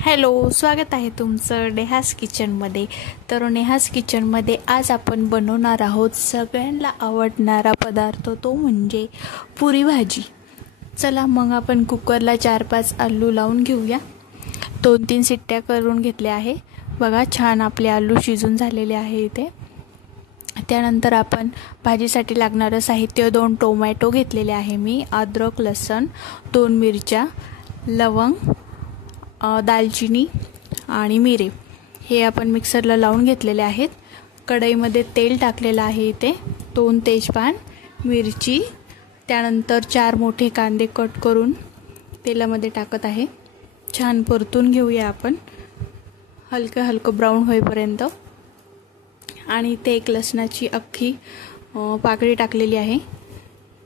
Hello, स्वागत आहे तुमचं नेहास किचनमध्ये. तर नेहास किचनमध्ये आज आपण बनवणार आहोत सगळ्यांना आवडणारा पदार्थ, तो म्हणजे पुरी भाजी. चला मग आपण कुकरला 4-5 आलू लावून घेऊया. 2-3 शिट्ट्या करून घेतल्या आहे. बघा छान आपले आलू शिजून झालेले आहे इथे. त्यानंतर आपण भाजीसाठी लागणारं साहित्य 2 टोमॅटो घेतलेले आहे मी, अद्रक लसूण, 2 मिरच्या, लवंग, दालचिनी आणि मिरे हे आपण मिक्सरला लावून घेतलेले आहेत. कढईमध्ये तेल टाकलेलं आहे इथे, 2 तेजपान, मिरची, त्यानंतर 4 मोठे कांदे कट करून तेलामध्ये टाकत आहे. छान परतून घेऊया आपण हलकं ब्राऊन होईपर्यंत. आणि इथे एक लसणाची अख्खी पाकळी टाकलेली आहे.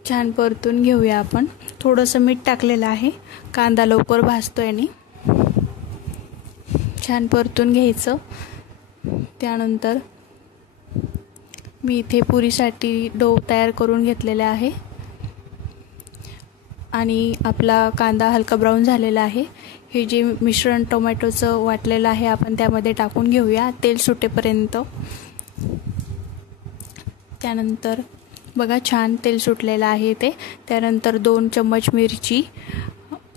छान परतून घेऊया आपण. थोडंसं मीठ टाकलेलं आहे, कांदा लवकर भाजतो याने. छान परतून घ्यायचं. त्यानंतर मी इथे पुरीसाठी डो तयार करून घेतलेला आहे आणि आपला कांदा हलका ब्राऊन झालेला आहे. हे जे मिश्रण टोमॅटोचं वाटलेलं आहे आपण त्यामध्ये टाकून घेऊया तेल सुटेपर्यंत. त्यानंतर बघा छान तेल सुटलेलं आहे ते. त्यानंतर 2 चम्मच मिरची,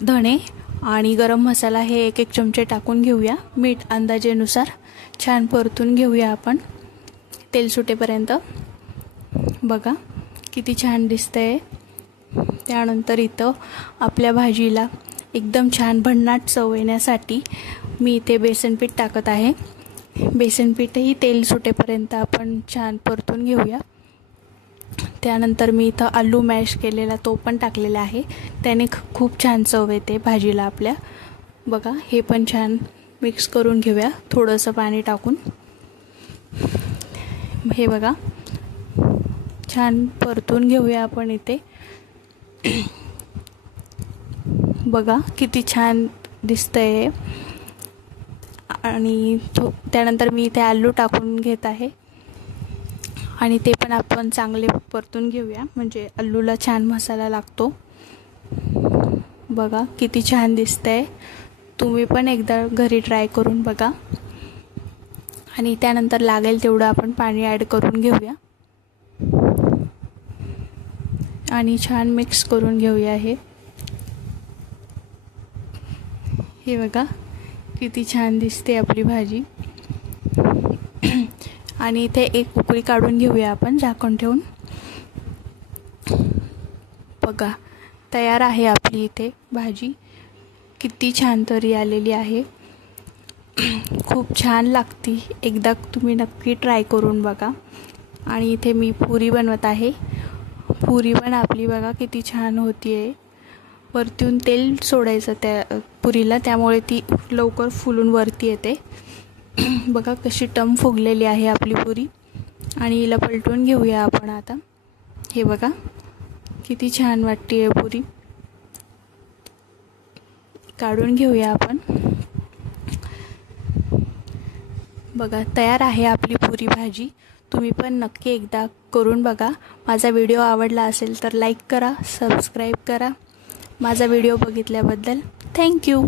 धणे आणि गरम मसाला हे 1-1 चमचे टाकून घेऊया. मीठ अंदाजेनुसार. छान परतून घेऊया आपण तेल सुटेपर्यंत. बघा किती छान दिसतंय. त्यानंतर इथं आपल्या भाजीला एकदम छान भन्नाट चव येण्यासाठी मी इथे बेसनपीठ टाकत आहे. बेसनपीठही तेल सुटेपर्यंत आपण छान परतून घेऊया. त्यानंतर मी इथं आलू मॅश केलेला तो पण टाकलेला आहे. त्याने खूप छान चव येते भाजीला आपल्या. बघा हे पण छान मिक्स करून घेऊया थोडंसं पाणी टाकून. हे बघा छान परतून घेऊया आपण इथे. बघा किती छान दिसतंय. आणि त्यानंतर मी इथे आलू टाकून घेत आहे आणि ते पण आपण चांगले परतून घेऊया, म्हणजे आलूला छान मसाला लागतो. बघा किती छान दिसतंय. तुम्ही पण एकदा घरी ट्राय करून बघा. आणि त्यानंतर लागेल तेवढं आपण पाणी ॲड करून घेऊया आणि छान मिक्स करून घेऊया. हे बघा किती छान दिसते आपली भाजी. आणि इथे एक उकळी काढून घेऊया आपण झाकण ठेवून. बघा तयार आहे आपली इथे भाजी. किती छान तरी आलेली आहे. खूप छान लागती. एकदा तुम्ही नक्की ट्राय करून बघा. आणि इथे मी पुरी बनवत आहे. पुरी पण आपली बघा किती छान होती आहे. वरतून तेल सोडायचं त्या पुरीला, त्यामुळे ती लवकर फुलून वरती येते. बघा कशी टम फुगलेली आहे आपली पुरी. आणि हिला पलटून घेऊया आपण आता. हे बघा किती छान वाटते आहे पुरी. काढून घेऊया आपण. बघा तयार आहे आपली पुरी भाजी. तुम्ही पण नक्की एकदा करून बघा. माझा व्हिडिओ आवडला असेल तर लाईक करा, सबस्क्राईब करा. माझा व्हिडिओ बघितल्याबद्दल थँक्यू.